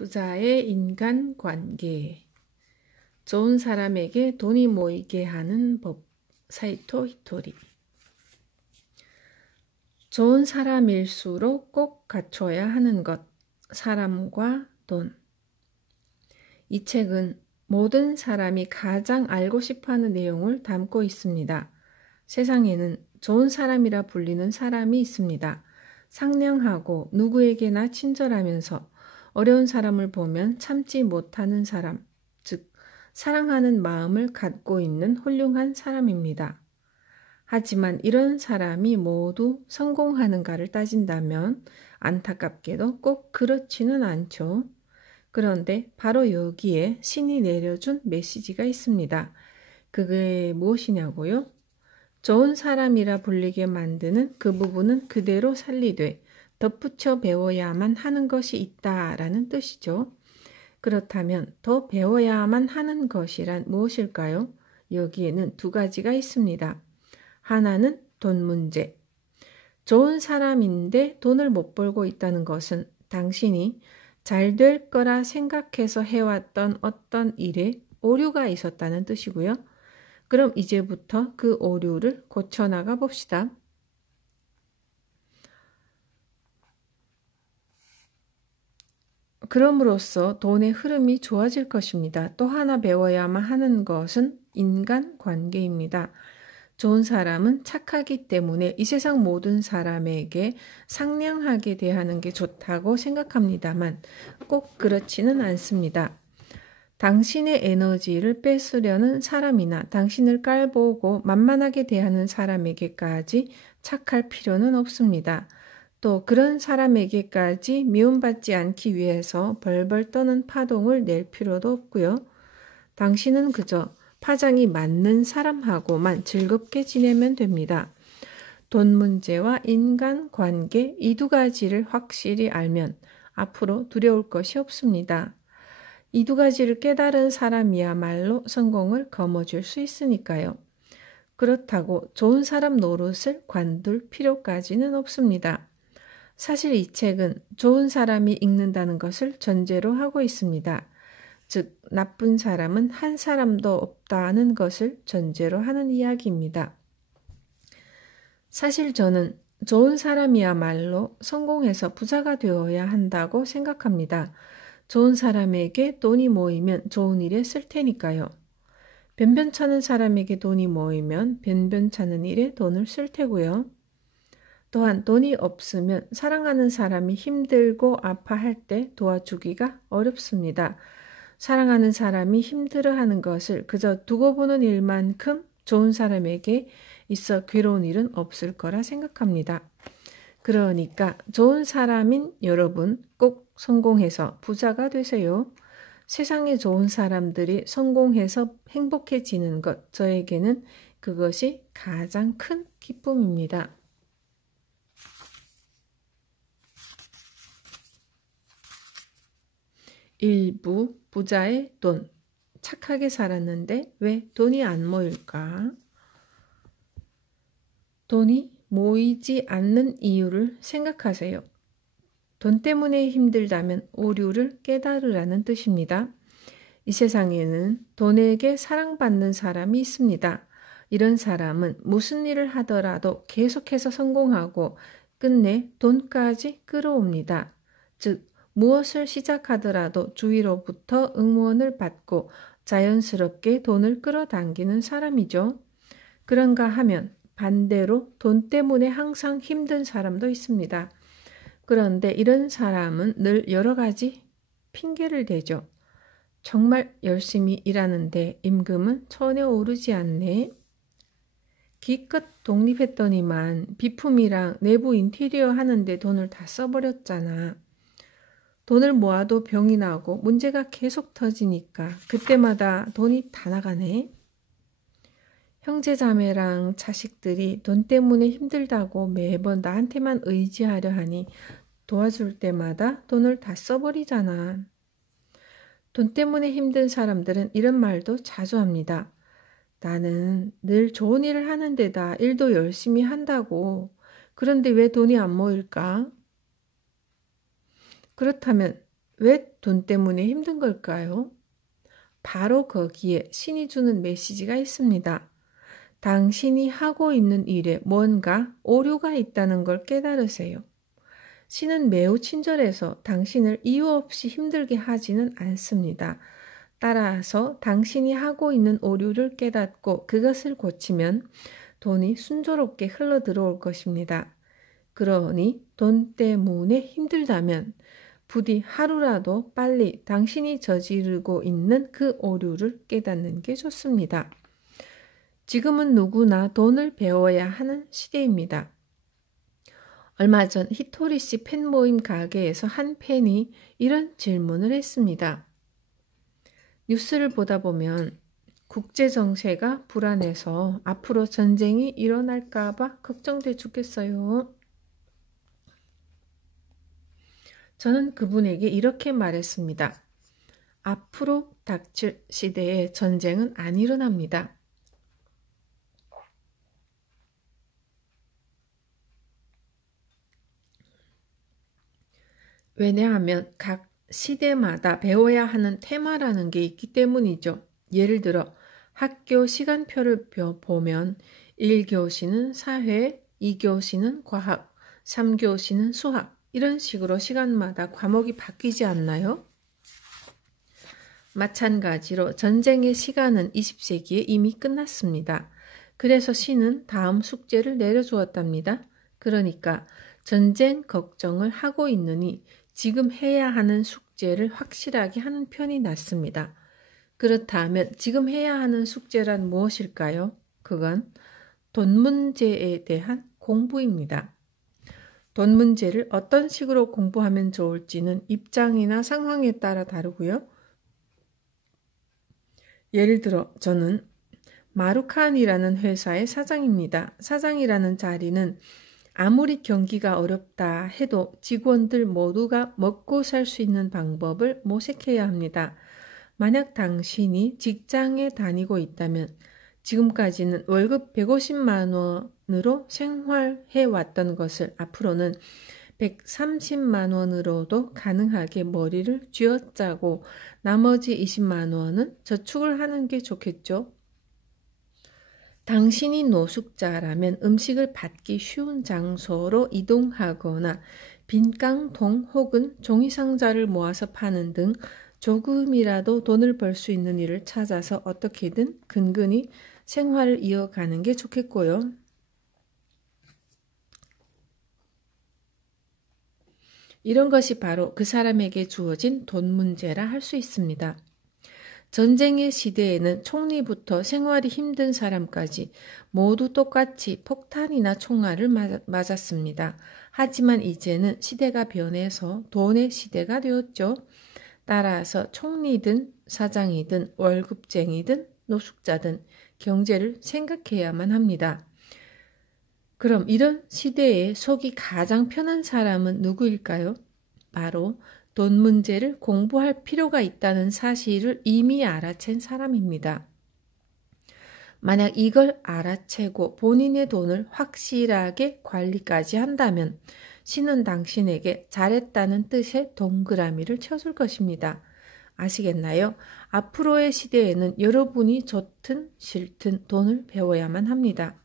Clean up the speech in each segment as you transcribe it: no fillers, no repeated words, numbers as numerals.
부자의 인간관계. 좋은 사람에게 돈이 모이게 하는 법. 사이토 히토리. 좋은 사람일수록 꼭 갖춰야 하는 것. 사람과 돈. 이 책은 모든 사람이 가장 알고 싶어하는 내용을 담고 있습니다. 세상에는 좋은 사람이라 불리는 사람이 있습니다. 상냥하고 누구에게나 친절하면서 어려운 사람을 보면 참지 못하는 사람, 즉 사랑하는 마음을 갖고 있는 훌륭한 사람입니다. 하지만 이런 사람이 모두 성공하는가를 따진다면 안타깝게도 꼭 그렇지는 않죠. 그런데 바로 여기에 신이 내려준 메시지가 있습니다. 그게 무엇이냐고요? 좋은 사람이라 불리게 만드는 그 부분은 그대로 살리되 덧붙여 배워야만 하는 것이 있다라는 뜻이죠. 그렇다면 더 배워야만 하는 것이란 무엇일까요? 여기에는 두 가지가 있습니다. 하나는 돈 문제. 좋은 사람인데 돈을 못 벌고 있다는 것은 당신이 잘 될 거라 생각해서 해왔던 어떤 일에 오류가 있었다는 뜻이고요. 그럼 이제부터 그 오류를 고쳐나가 봅시다. 그럼으로써 돈의 흐름이 좋아질 것입니다. 또 하나 배워야만 하는 것은 인간관계입니다. 좋은 사람은 착하기 때문에 이 세상 모든 사람에게 상냥하게 대하는 게 좋다고 생각합니다만 꼭 그렇지는 않습니다. 당신의 에너지를 뺏으려는 사람이나 당신을 깔보고 만만하게 대하는 사람에게까지 착할 필요는 없습니다. 또 그런 사람에게까지 미움받지 않기 위해서 벌벌 떠는 파동을 낼 필요도 없고요. 당신은 그저 파장이 맞는 사람하고만 즐겁게 지내면 됩니다. 돈 문제와 인간관계 이 두 가지를 확실히 알면 앞으로 두려울 것이 없습니다. 이 두 가지를 깨달은 사람이야말로 성공을 거머쥘 수 있으니까요. 그렇다고 좋은 사람 노릇을 관둘 필요까지는 없습니다. 사실 이 책은 좋은 사람이 읽는다는 것을 전제로 하고 있습니다. 즉, 나쁜 사람은 한 사람도 없다는 것을 전제로 하는 이야기입니다. 사실 저는 좋은 사람이야말로 성공해서 부자가 되어야 한다고 생각합니다. 좋은 사람에게 돈이 모이면 좋은 일에 쓸 테니까요. 변변찮은 사람에게 돈이 모이면 변변찮은 일에 돈을 쓸 테고요. 또한 돈이 없으면 사랑하는 사람이 힘들고 아파할 때 도와주기가 어렵습니다. 사랑하는 사람이 힘들어하는 것을 그저 두고 보는 일만큼 좋은 사람에게 있어 괴로운 일은 없을 거라 생각합니다. 그러니까 좋은 사람인 여러분 꼭 성공해서 부자가 되세요. 세상에 좋은 사람들이 성공해서 행복해지는 것, 저에게는 그것이 가장 큰 기쁨입니다. 일부 부자의 돈. 착하게 살았는데 왜 돈이 안 모일까? 돈이 모이지 않는 이유를 생각하세요. 돈 때문에 힘들다면 오류를 깨달으라는 뜻입니다. 이 세상에는 돈에게 사랑받는 사람이 있습니다. 이런 사람은 무슨 일을 하더라도 계속해서 성공하고 끝내 돈까지 끌어옵니다. 즉, 무엇을 시작하더라도 주위로부터 응원을 받고 자연스럽게 돈을 끌어당기는 사람이죠. 그런가 하면 반대로 돈 때문에 항상 힘든 사람도 있습니다. 그런데 이런 사람은 늘 여러 가지 핑계를 대죠. 정말 열심히 일하는데 임금은 전혀 오르지 않네. 기껏 독립했더니만 비품이랑 내부 인테리어 하는데 돈을 다 써버렸잖아. 돈을 모아도 병이 나고 문제가 계속 터지니까 그때마다 돈이 다 나가네. 형제자매랑 자식들이 돈 때문에 힘들다고 매번 나한테만 의지하려 하니 도와줄 때마다 돈을 다 써버리잖아. 돈 때문에 힘든 사람들은 이런 말도 자주 합니다. 나는 늘 좋은 일을 하는 데다 일도 열심히 한다고. 그런데 왜 돈이 안 모일까? 그렇다면 왜 돈 때문에 힘든 걸까요? 바로 거기에 신이 주는 메시지가 있습니다. 당신이 하고 있는 일에 뭔가 오류가 있다는 걸 깨달으세요. 신은 매우 친절해서 당신을 이유 없이 힘들게 하지는 않습니다. 따라서 당신이 하고 있는 오류를 깨닫고 그것을 고치면 돈이 순조롭게 흘러 들어올 것입니다. 그러니 돈 때문에 힘들다면 부디 하루라도 빨리 당신이 저지르고 있는 그 오류를 깨닫는 게 좋습니다. 지금은 누구나 돈을 배워야 하는 시대입니다. 얼마 전 히토리 씨 팬 모임 가게에서 한 팬이 이런 질문을 했습니다. 뉴스를 보다 보면 국제 정세가 불안해서 앞으로 전쟁이 일어날까 봐 걱정돼 죽겠어요. 저는 그분에게 이렇게 말했습니다. 앞으로 닥칠 시대에 전쟁은 안 일어납니다. 왜냐하면 각 시대마다 배워야 하는 테마라는 게 있기 때문이죠. 예를 들어 학교 시간표를 보면 1교시는 사회, 2교시는 과학, 3교시는 수학 이런 식으로 시간마다 과목이 바뀌지 않나요? 마찬가지로 전쟁의 시간은 20세기에 이미 끝났습니다. 그래서 신은 다음 숙제를 내려주었답니다. 그러니까 전쟁 걱정을 하고 있느니 지금 해야 하는 숙제를 확실하게 하는 편이 낫습니다. 그렇다면 지금 해야 하는 숙제란 무엇일까요? 그건 돈 문제에 대한 공부입니다. 돈 문제를 어떤 식으로 공부하면 좋을지는 입장이나 상황에 따라 다르고요. 예를 들어 저는 마루칸이라는 회사의 사장입니다. 사장이라는 자리는 아무리 경기가 어렵다 해도 직원들 모두가 먹고 살 수 있는 방법을 모색해야 합니다. 만약 당신이 직장에 다니고 있다면 지금까지는 월급 150만 원으로 생활해 왔던 것을 앞으로는 130만 원으로도 가능하게 머리를 쥐어짜고 나머지 20만 원은 저축을 하는 게 좋겠죠. 당신이 노숙자라면 음식을 받기 쉬운 장소로 이동하거나 빈 깡통 혹은 종이상자를 모아서 파는 등 조금이라도 돈을 벌 수 있는 일을 찾아서 어떻게든 근근히 생활을 이어가는 게 좋겠고요. 이런 것이 바로 그 사람에게 주어진 돈 문제라 할 수 있습니다. 전쟁의 시대에는 총리부터 생활이 힘든 사람까지 모두 똑같이 폭탄이나 총알을 맞았습니다. 하지만 이제는 시대가 변해서 돈의 시대가 되었죠. 따라서 총리든 사장이든 월급쟁이든 노숙자든 경제를 생각해야만 합니다. 그럼 이런 시대에 속이 가장 편한 사람은 누구일까요? 바로 돈 문제를 공부할 필요가 있다는 사실을 이미 알아챈 사람입니다. 만약 이걸 알아채고 본인의 돈을 확실하게 관리까지 한다면 신은 당신에게 잘했다는 뜻의 동그라미를 쳐줄 것입니다. 아시겠나요? 앞으로의 시대에는 여러분이 좋든 싫든 돈을 배워야만 합니다.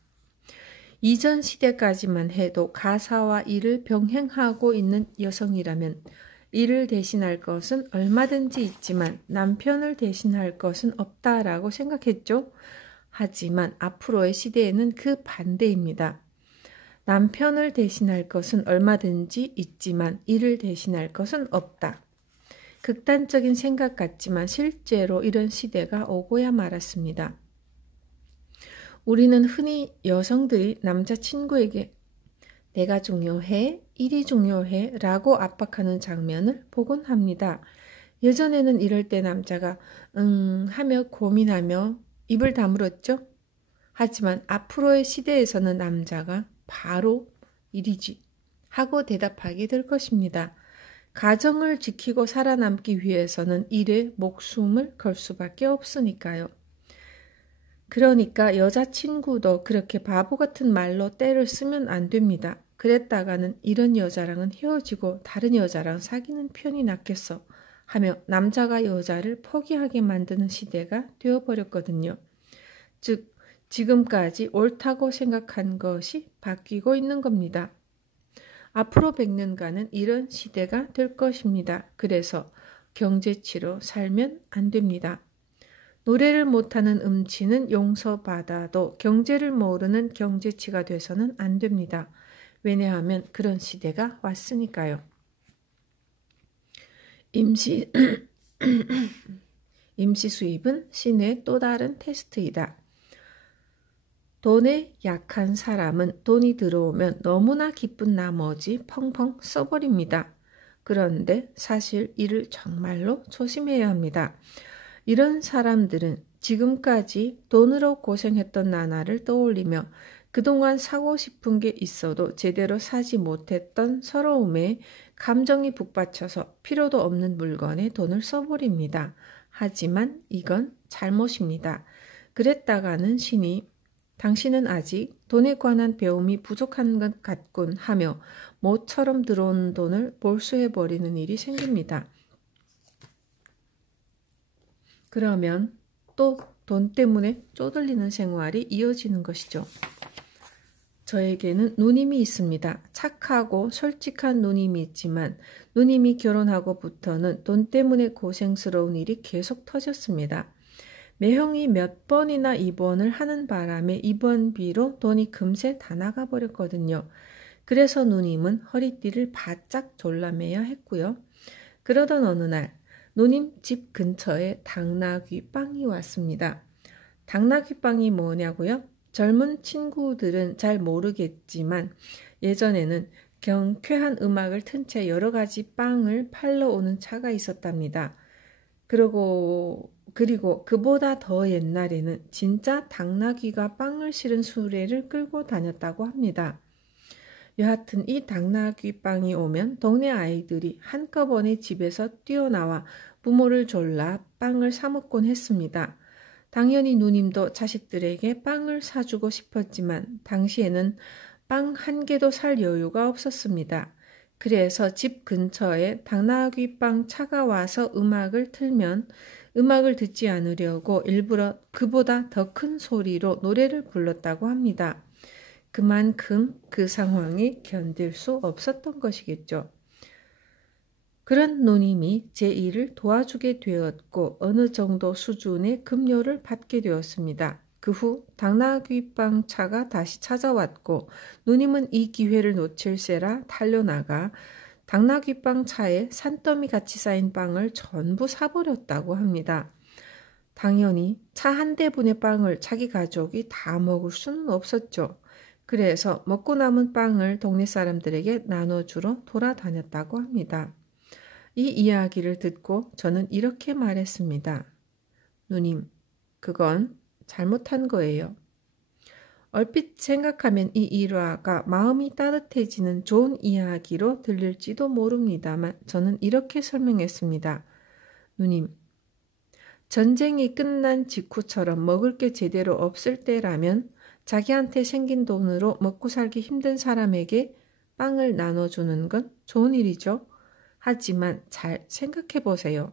이전 시대까지만 해도 가사와 일을 병행하고 있는 여성이라면 일을 대신할 것은 얼마든지 있지만 남편을 대신할 것은 없다라고 생각했죠. 하지만 앞으로의 시대에는 그 반대입니다. 남편을 대신할 것은 얼마든지 있지만 일을 대신할 것은 없다. 극단적인 생각 같지만 실제로 이런 시대가 오고야 말았습니다. 우리는 흔히 여성들이 남자친구에게 내가 중요해, 일이 중요해 라고 압박하는 장면을 보곤 합니다. 예전에는 이럴 때 남자가 하며 고민하며 입을 다물었죠. 하지만 앞으로의 시대에서는 남자가 바로 일이지 하고 대답하게 될 것입니다. 가정을 지키고 살아남기 위해서는 일에 목숨을 걸 수밖에 없으니까요. 그러니까 여자친구도 그렇게 바보 같은 말로 때를 쓰면 안 됩니다. 그랬다가는 이런 여자랑은 헤어지고 다른 여자랑 사귀는 편이 낫겠어 하며 남자가 여자를 포기하게 만드는 시대가 되어버렸거든요. 즉, 지금까지 옳다고 생각한 것이 바뀌고 있는 겁니다. 앞으로 100년간은 이런 시대가 될 것입니다. 그래서 경제치로 살면 안 됩니다. 노래를 못하는 음치는 용서받아도 경제를 모르는 경제치가 돼서는 안 됩니다. 왜냐하면 그런 시대가 왔으니까요. 임시 수입은 신의 또 다른 테스트이다. 돈에 약한 사람은 돈이 들어오면 너무나 기쁜 나머지 펑펑 써버립니다. 그런데 사실 이를 정말로 조심해야 합니다. 이런 사람들은 지금까지 돈으로 고생했던 나날을 떠올리며 그동안 사고 싶은 게 있어도 제대로 사지 못했던 서러움에 감정이 북받쳐서 필요도 없는 물건에 돈을 써버립니다. 하지만 이건 잘못입니다. 그랬다가는 신이 당신은 아직 돈에 관한 배움이 부족한 것 같군 하며 모처럼 들어온 돈을 몰수해버리는 일이 생깁니다. 그러면 또 돈 때문에 쪼들리는 생활이 이어지는 것이죠. 저에게는 누님이 있습니다. 착하고 솔직한 누님이 있지만 누님이 결혼하고부터는 돈 때문에 고생스러운 일이 계속 터졌습니다. 매형이 몇 번이나 입원을 하는 바람에 입원비로 돈이 금세 다 나가버렸거든요. 그래서 누님은 허리띠를 바짝 졸라매야 했고요. 그러던 어느 날 누님 집 근처에 당나귀 빵이 왔습니다. 당나귀 빵이 뭐냐고요? 젊은 친구들은 잘 모르겠지만 예전에는 경쾌한 음악을 튼 채 여러 가지 빵을 팔러 오는 차가 있었답니다. 그리고 그보다 더 옛날에는 진짜 당나귀가 빵을 실은 수레를 끌고 다녔다고 합니다. 여하튼 이 당나귀 빵이 오면 동네 아이들이 한꺼번에 집에서 뛰어나와 부모를 졸라 빵을 사 먹곤 했습니다. 당연히 누님도 자식들에게 빵을 사주고 싶었지만 당시에는 빵 한 개도 살 여유가 없었습니다. 그래서 집 근처에 당나귀 빵 차가 와서 음악을 틀면 음악을 듣지 않으려고 일부러 그보다 더 큰 소리로 노래를 불렀다고 합니다. 그만큼 그 상황이 견딜 수 없었던 것이겠죠. 그런 누님이 제 일을 도와주게 되었고 어느 정도 수준의 급료를 받게 되었습니다. 그 후 당나귀빵 차가 다시 찾아왔고 누님은 이 기회를 놓칠세라 달려나가 당나귀빵 차에 산더미 같이 쌓인 빵을 전부 사버렸다고 합니다. 당연히 차 한 대분의 빵을 자기 가족이 다 먹을 수는 없었죠. 그래서 먹고 남은 빵을 동네 사람들에게 나눠주러 돌아다녔다고 합니다. 이 이야기를 듣고 저는 이렇게 말했습니다. 누님, 그건 잘못한 거예요. 얼핏 생각하면 이 일화가 마음이 따뜻해지는 좋은 이야기로 들릴지도 모릅니다만 저는 이렇게 설명했습니다. 누님, 전쟁이 끝난 직후처럼 먹을 게 제대로 없을 때라면 자기한테 생긴 돈으로 먹고 살기 힘든 사람에게 빵을 나눠주는 건 좋은 일이죠. 하지만 잘 생각해 보세요.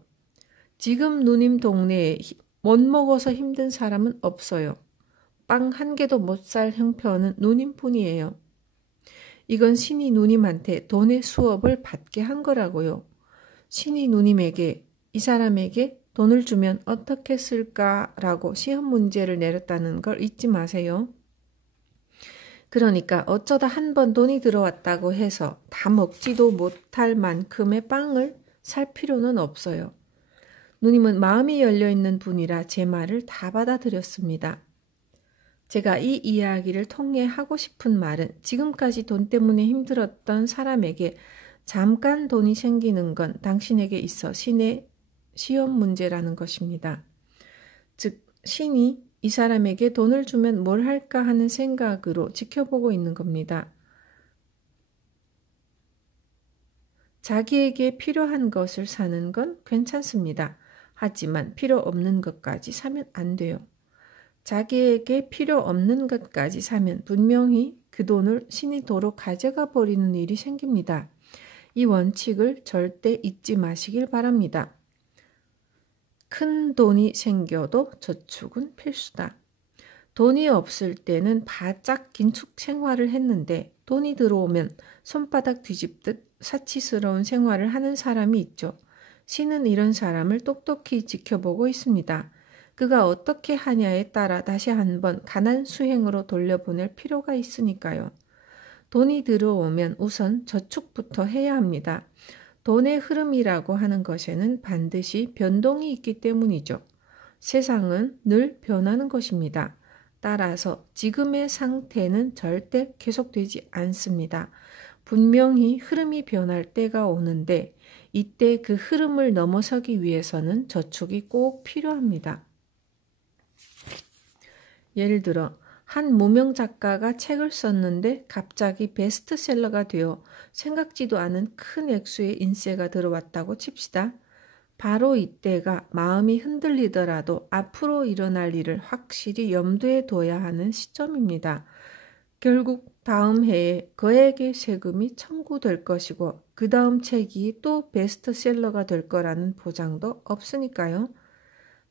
지금 누님 동네에 못 먹어서 힘든 사람은 없어요. 빵 한 개도 못 살 형편은 누님뿐이에요. 이건 신이 누님한테 돈의 수업을 받게 한 거라고요. 신이 누님에게 이 사람에게 돈을 주면 어떻게 쓸까라고 시험 문제를 내렸다는 걸 잊지 마세요. 그러니까 어쩌다 한 번 돈이 들어왔다고 해서 다 먹지도 못할 만큼의 빵을 살 필요는 없어요. 누님은 마음이 열려있는 분이라 제 말을 다 받아들였습니다. 제가 이 이야기를 통해 하고 싶은 말은 지금까지 돈 때문에 힘들었던 사람에게 잠깐 돈이 생기는 건 당신에게 있어 신의 시험 문제라는 것입니다. 즉 신이 이 사람에게 돈을 주면 뭘 할까 하는 생각으로 지켜보고 있는 겁니다. 자기에게 필요한 것을 사는 건 괜찮습니다. 하지만 필요 없는 것까지 사면 안 돼요. 자기에게 필요 없는 것까지 사면 분명히 그 돈을 신이 도로 가져가 버리는 일이 생깁니다. 이 원칙을 절대 잊지 마시길 바랍니다. 큰 돈이 생겨도 저축은 필수다. 돈이 없을 때는 바짝 긴축 생활을 했는데 돈이 들어오면 손바닥 뒤집듯 사치스러운 생활을 하는 사람이 있죠. 신은 이런 사람을 똑똑히 지켜보고 있습니다. 그가 어떻게 하냐에 따라 다시 한번 가난 수행으로 돌려보낼 필요가 있으니까요. 돈이 들어오면 우선 저축부터 해야 합니다. 돈의 흐름이라고 하는 것에는 반드시 변동이 있기 때문이죠. 세상은 늘 변하는 것입니다. 따라서 지금의 상태는 절대 계속되지 않습니다. 분명히 흐름이 변할 때가 오는데 이때 그 흐름을 넘어서기 위해서는 저축이 꼭 필요합니다. 예를 들어 한 무명 작가가 책을 썼는데 갑자기 베스트셀러가 되어 생각지도 않은 큰 액수의 인세가 들어왔다고 칩시다. 바로 이때가 마음이 흔들리더라도 앞으로 일어날 일을 확실히 염두에 둬야 하는 시점입니다. 결국 다음 해에 그에게 세금이 청구될 것이고 그 다음 책이 또 베스트셀러가 될 거라는 보장도 없으니까요.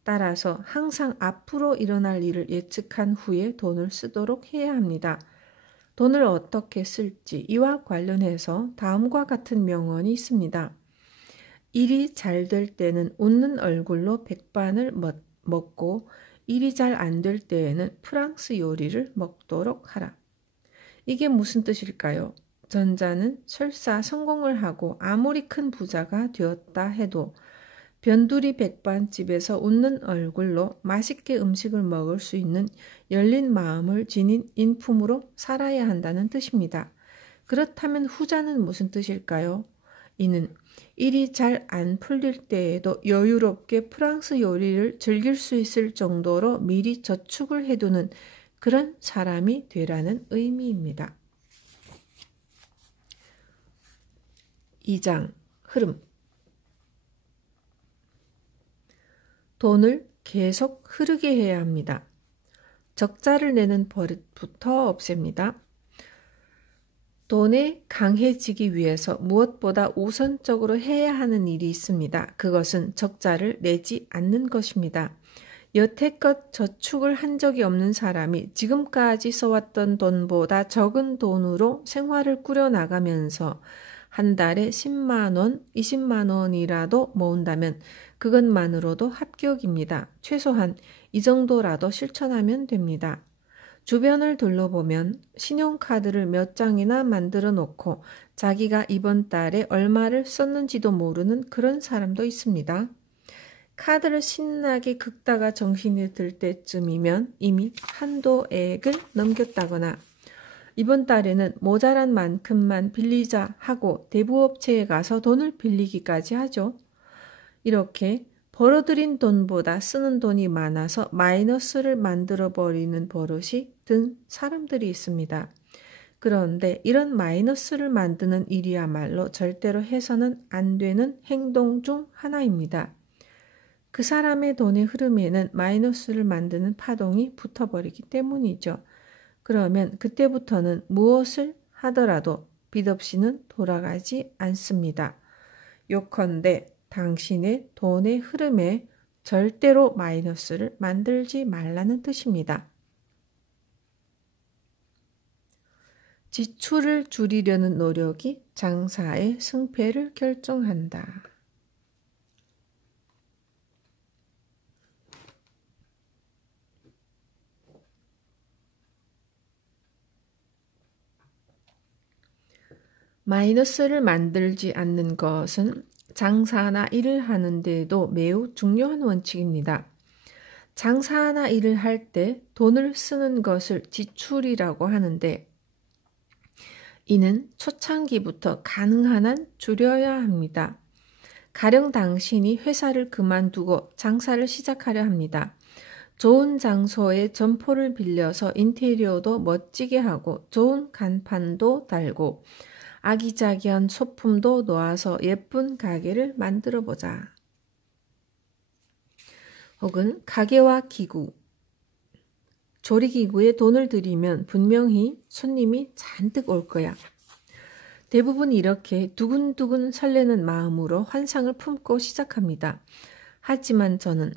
따라서 항상 앞으로 일어날 일을 예측한 후에 돈을 쓰도록 해야 합니다. 돈을 어떻게 쓸지 이와 관련해서 다음과 같은 명언이 있습니다. 일이 잘 될 때는 웃는 얼굴로 백반을 먹고 일이 잘 안 될 때에는 프랑스 요리를 먹도록 하라. 이게 무슨 뜻일까요? 전자는 설사 성공을 하고 아무리 큰 부자가 되었다 해도 변두리 백반집에서 웃는 얼굴로 맛있게 음식을 먹을 수 있는 열린 마음을 지닌 인품으로 살아야 한다는 뜻입니다. 그렇다면 후자는 무슨 뜻일까요? 이는 일이 잘 안 풀릴 때에도 여유롭게 프랑스 요리를 즐길 수 있을 정도로 미리 저축을 해두는 그런 사람이 되라는 의미입니다. 2장 흐름. 돈을 계속 흐르게 해야 합니다. 적자를 내는 버릇부터 없앱니다. 돈에 강해지기 위해서 무엇보다 우선적으로 해야 하는 일이 있습니다. 그것은 적자를 내지 않는 것입니다. 여태껏 저축을 한 적이 없는 사람이 지금까지 써왔던 돈보다 적은 돈으로 생활을 꾸려나가면서 한 달에 10만 원, 20만 원이라도 모은다면 그것만으로도 합격입니다. 최소한 이 정도라도 실천하면 됩니다. 주변을 둘러보면 신용카드를 몇 장이나 만들어 놓고 자기가 이번 달에 얼마를 썼는지도 모르는 그런 사람도 있습니다. 카드를 신나게 긁다가 정신이 들 때쯤이면 이미 한도액을 넘겼다거나 이번 달에는 모자란 만큼만 빌리자 하고 대부업체에 가서 돈을 빌리기까지 하죠. 이렇게 벌어들인 돈보다 쓰는 돈이 많아서 마이너스를 만들어버리는 버릇이 든 사람들이 있습니다. 그런데 이런 마이너스를 만드는 일이야말로 절대로 해서는 안 되는 행동 중 하나입니다. 그 사람의 돈의 흐름에는 마이너스를 만드는 파동이 붙어버리기 때문이죠. 그러면 그때부터는 무엇을 하더라도 빚 없이는 돌아가지 않습니다. 요컨대 당신의 돈의 흐름에 절대로 마이너스를 만들지 말라는 뜻입니다. 지출을 줄이려는 노력이 장사의 승패를 결정한다. 마이너스를 만들지 않는 것은 장사나 일을 하는데도 매우 중요한 원칙입니다. 장사나 일을 할 때 돈을 쓰는 것을 지출이라고 하는데 이는 초창기부터 가능한 한 줄여야 합니다. 가령 당신이 회사를 그만두고 장사를 시작하려 합니다. 좋은 장소에 점포를 빌려서 인테리어도 멋지게 하고 좋은 간판도 달고 아기자기한 소품도 놓아서 예쁜 가게를 만들어 보자. 혹은 가게와 기구, 조리기구에 돈을 들이면 분명히 손님이 잔뜩 올 거야. 대부분 이렇게 두근두근 설레는 마음으로 환상을 품고 시작합니다. 하지만 저는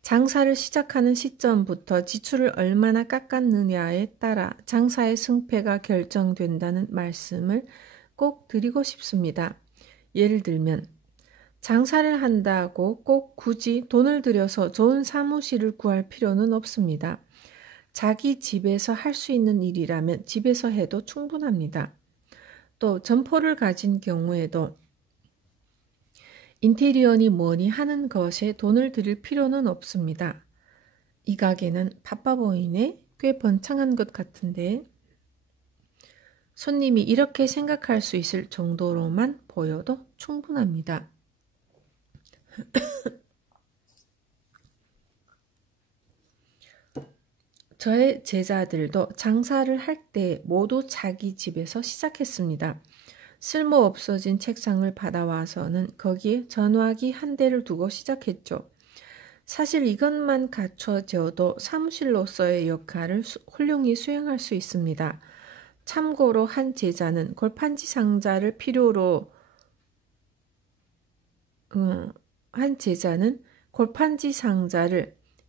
장사를 시작하는 시점부터 지출을 얼마나 깎았느냐에 따라 장사의 승패가 결정된다는 말씀을 꼭 드리고 싶습니다. 예를 들면 장사를 한다고 꼭 굳이 돈을 들여서 좋은 사무실을 구할 필요는 없습니다. 자기 집에서 할 수 있는 일이라면 집에서 해도 충분합니다. 또 점포를 가진 경우에도 인테리어니 뭐니 하는 것에 돈을 들일 필요는 없습니다. 이 가게는 바빠 보이네? 꽤 번창한 것 같은데. 손님이 이렇게 생각할 수 있을 정도로만 보여도 충분합니다. 저의 제자들도 장사를 할 때 모두 자기 집에서 시작했습니다. 쓸모 없어진 책상을 받아와서는 거기에 전화기 한 대를 두고 시작했죠. 사실 이것만 갖춰져도 사무실로서의 역할을 훌륭히 수행할 수 있습니다. 참고로 한 제자는 골판지 상자를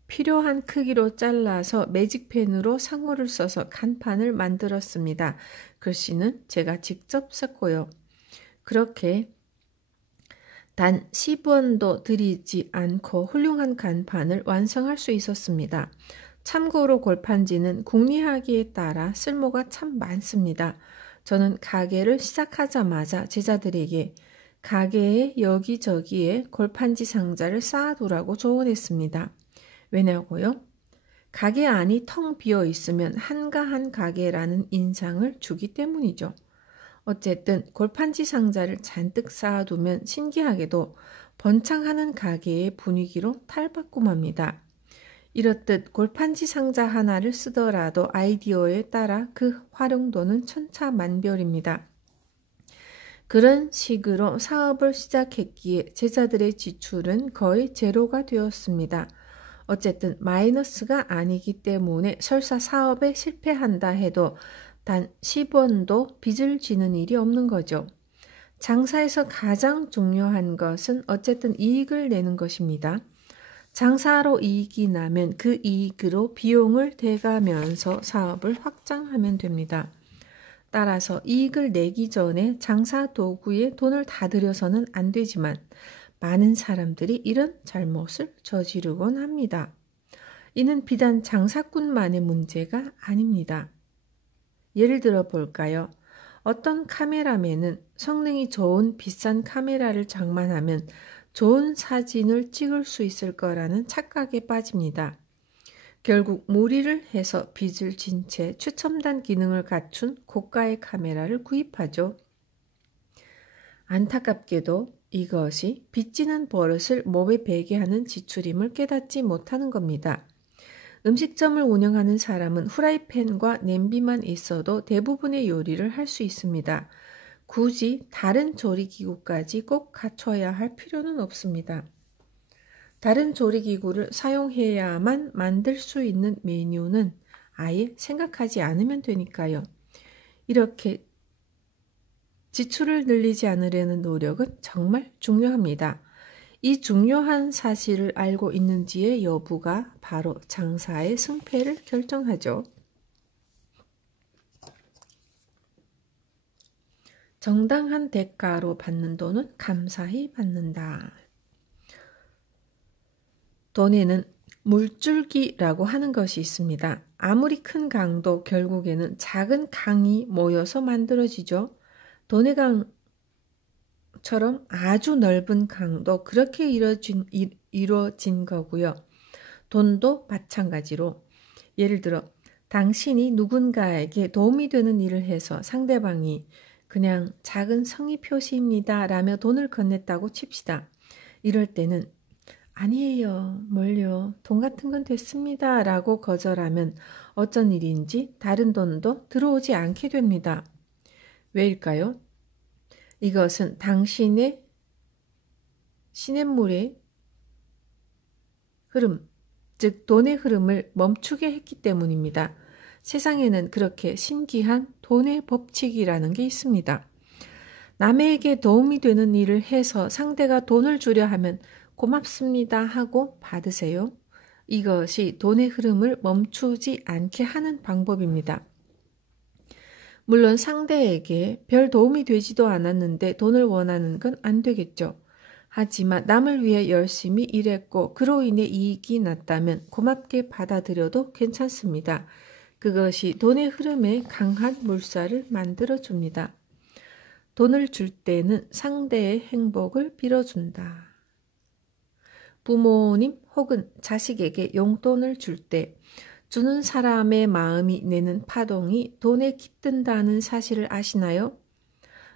필요한 크기로 잘라서 매직펜으로 상호를 써서 간판을 만들었습니다. 글씨는 제가 직접 썼고요. 그렇게 단 10원도 들이지 않고 훌륭한 간판을 완성할 수 있었습니다. 참고로 골판지는 궁리하기에 따라 쓸모가 참 많습니다. 저는 가게를 시작하자마자 제자들에게 가게에 여기저기에 골판지 상자를 쌓아두라고 조언했습니다. 왜냐고요? 가게 안이 텅 비어 있으면 한가한 가게라는 인상을 주기 때문이죠. 어쨌든 골판지 상자를 잔뜩 쌓아두면 신기하게도 번창하는 가게의 분위기로 탈바꿈합니다. 이렇듯 골판지 상자 하나를 쓰더라도 아이디어에 따라 그 활용도는 천차만별입니다. 그런 식으로 사업을 시작했기에 제자들의 지출은 거의 제로가 되었습니다. 어쨌든 마이너스가 아니기 때문에 설사 사업에 실패한다 해도 단 10원도 빚을 지는 일이 없는 거죠. 장사에서 가장 중요한 것은 어쨌든 이익을 내는 것입니다. 장사로 이익이 나면 그 이익으로 비용을 대가면서 사업을 확장하면 됩니다. 따라서 이익을 내기 전에 장사 도구에 돈을 다 들여서는 안 되지만 많은 사람들이 이런 잘못을 저지르곤 합니다. 이는 비단 장사꾼만의 문제가 아닙니다. 예를 들어 볼까요? 어떤 카메라맨은 성능이 좋은 비싼 카메라를 장만하면 좋은 사진을 찍을 수 있을 거라는 착각에 빠집니다. 결국 무리를 해서 빚을 진 채 최첨단 기능을 갖춘 고가의 카메라를 구입하죠. 안타깝게도 이것이 빚지는 버릇을 몸에 배게 하는 지출임을 깨닫지 못하는 겁니다. 음식점을 운영하는 사람은 후라이팬과 냄비만 있어도 대부분의 요리를 할 수 있습니다. 굳이 다른 조리기구까지 꼭 갖춰야 할 필요는 없습니다. 다른 조리기구를 사용해야만 만들 수 있는 메뉴는 아예 생각하지 않으면 되니까요. 이렇게 지출을 늘리지 않으려는 노력은 정말 중요합니다. 이 중요한 사실을 알고 있는지의 여부가 바로 장사의 승패를 결정하죠. 정당한 대가로 받는 돈은 감사히 받는다. 돈에는 물줄기라고 하는 것이 있습니다. 아무리 큰 강도 결국에는 작은 강이 모여서 만들어지죠. 돈의 강처럼 아주 넓은 강도 그렇게 이루어진 거고요. 돈도 마찬가지로 예를 들어 당신이 누군가에게 도움이 되는 일을 해서 상대방이 그냥 작은 성의 표시입니다 라며 돈을 건넸다고 칩시다. 이럴 때는 아니에요, 뭘요, 돈 같은 건 됐습니다 라고 거절하면 어쩐 일인지 다른 돈도 들어오지 않게 됩니다. 왜일까요? 이것은 당신의 시냇물의 흐름, 즉 돈의 흐름을 멈추게 했기 때문입니다. 세상에는 그렇게 신기한 돈의 법칙이라는 게 있습니다. 남에게 도움이 되는 일을 해서 상대가 돈을 주려 하면 고맙습니다 하고 받으세요. 이것이 돈의 흐름을 멈추지 않게 하는 방법입니다. 물론 상대에게 별 도움이 되지도 않았는데 돈을 원하는 건 안 되겠죠. 하지만 남을 위해 열심히 일했고 그로 인해 이익이 났다면 고맙게 받아들여도 괜찮습니다. 그것이 돈의 흐름에 강한 물살을 만들어줍니다. 돈을 줄 때는 상대의 행복을 빌어준다. 부모님 혹은 자식에게 용돈을 줄 때 주는 사람의 마음이 내는 파동이 돈에 깃든다는 사실을 아시나요?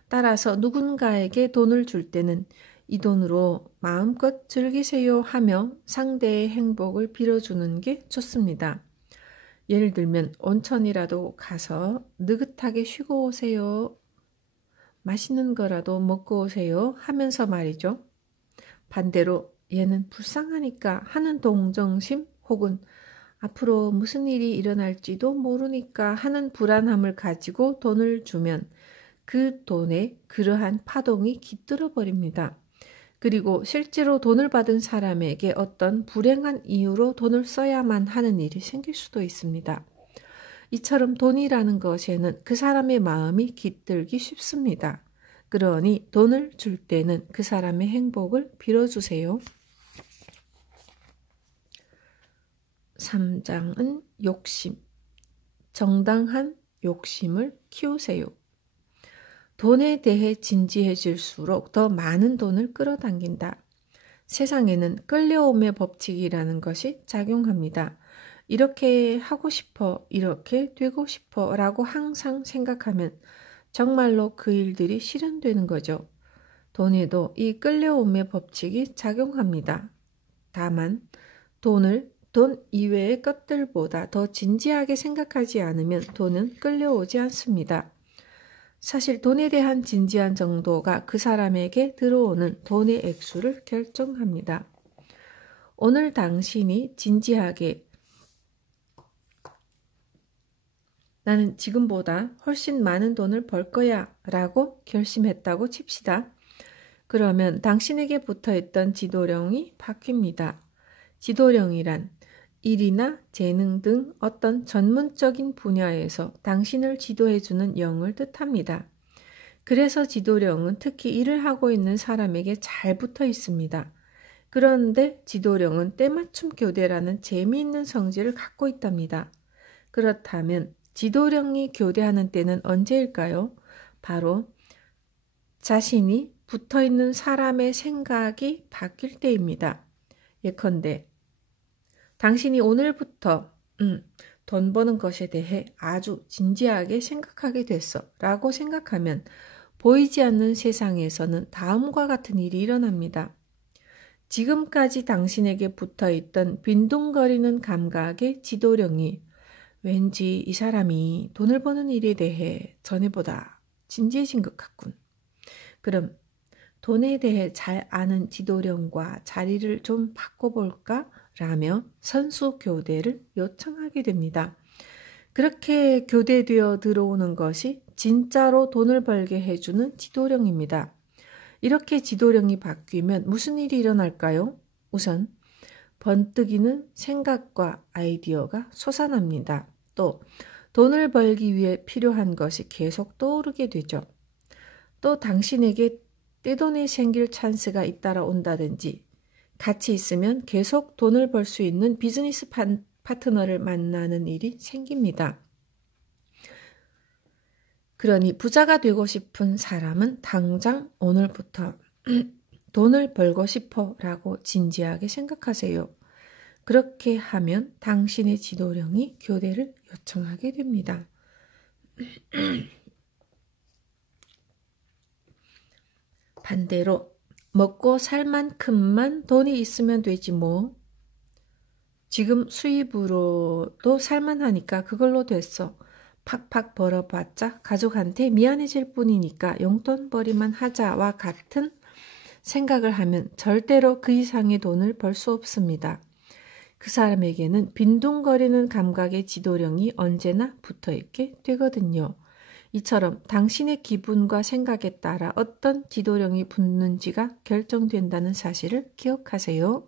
따라서 누군가에게 돈을 줄 때는 이 돈으로 마음껏 즐기세요 하며 상대의 행복을 빌어주는 게 좋습니다. 예를 들면 온천이라도 가서 느긋하게 쉬고 오세요. 맛있는 거라도 먹고 오세요 하면서 말이죠. 반대로 얘는 불쌍하니까 하는 동정심 혹은 앞으로 무슨 일이 일어날지도 모르니까 하는 불안함을 가지고 돈을 주면 그 돈에 그러한 파동이 깃들어 버립니다. 그리고 실제로 돈을 받은 사람에게 어떤 불행한 이유로 돈을 써야만 하는 일이 생길 수도 있습니다. 이처럼 돈이라는 것에는 그 사람의 마음이 깃들기 쉽습니다. 그러니 돈을 줄 때는 그 사람의 행복을 빌어주세요. 3장은 욕심. 정당한 욕심을 키우세요. 돈에 대해 진지해질수록 더 많은 돈을 끌어당긴다. 세상에는 끌려옴의 법칙이라는 것이 작용합니다. 이렇게 하고 싶어, 이렇게 되고 싶어 라고 항상 생각하면 정말로 그 일들이 실현되는 거죠. 돈에도 이 끌려옴의 법칙이 작용합니다. 다만 돈을 돈 이외의 것들보다 더 진지하게 생각하지 않으면 돈은 끌려오지 않습니다. 사실 돈에 대한 진지한 정도가 그 사람에게 들어오는 돈의 액수를 결정합니다. 오늘 당신이 진지하게 나는 지금보다 훨씬 많은 돈을 벌 거야 라고 결심했다고 칩시다. 그러면 당신에게 붙어있던 지도령이 바뀝니다. 지도령이란 일이나 재능 등 어떤 전문적인 분야에서 당신을 지도해주는 영을 뜻합니다. 그래서 지도령은 특히 일을 하고 있는 사람에게 잘 붙어 있습니다. 그런데 지도령은 때맞춤 교대라는 재미있는 성질을 갖고 있답니다. 그렇다면 지도령이 교대하는 때는 언제일까요? 바로 자신이 붙어있는 사람의 생각이 바뀔 때입니다. 예컨대 당신이 오늘부터 돈 버는 것에 대해 아주 진지하게 생각하게 됐어 라고 생각하면 보이지 않는 세상에서는 다음과 같은 일이 일어납니다. 지금까지 당신에게 붙어있던 빈둥거리는 감각의 지도령이 왠지 이 사람이 돈을 버는 일에 대해 전에보다 진지해진 것 같군. 그럼 돈에 대해 잘 아는 지도령과 자리를 좀 바꿔볼까? 라며 선수 교대를 요청하게 됩니다. 그렇게 교대되어 들어오는 것이 진짜로 돈을 벌게 해주는 지도령입니다. 이렇게 지도령이 바뀌면 무슨 일이 일어날까요? 우선 번뜩이는 생각과 아이디어가 솟아납니다. 또 돈을 벌기 위해 필요한 것이 계속 떠오르게 되죠. 또 당신에게 떼돈이 생길 찬스가 잇따라 온다든지 같이 있으면 계속 돈을 벌 수 있는 비즈니스 파트너를 만나는 일이 생깁니다. 그러니 부자가 되고 싶은 사람은 당장 오늘부터 돈을 벌고 싶어 라고 진지하게 생각하세요. 그렇게 하면 당신의 지도령이 교대를 요청하게 됩니다. 반대로 먹고 살 만큼만 돈이 있으면 되지 뭐. 지금 수입으로도 살만하니까 그걸로 됐어. 팍팍 벌어봤자 가족한테 미안해질 뿐이니까 용돈벌이만 하자와 같은 생각을 하면 절대로 그 이상의 돈을 벌 수 없습니다. 그 사람에게는 빈둥거리는 감각의 지도령이 언제나 붙어있게 되거든요. 이처럼 당신의 기분과 생각에 따라 어떤 지도령이 붙는지가 결정된다는 사실을 기억하세요.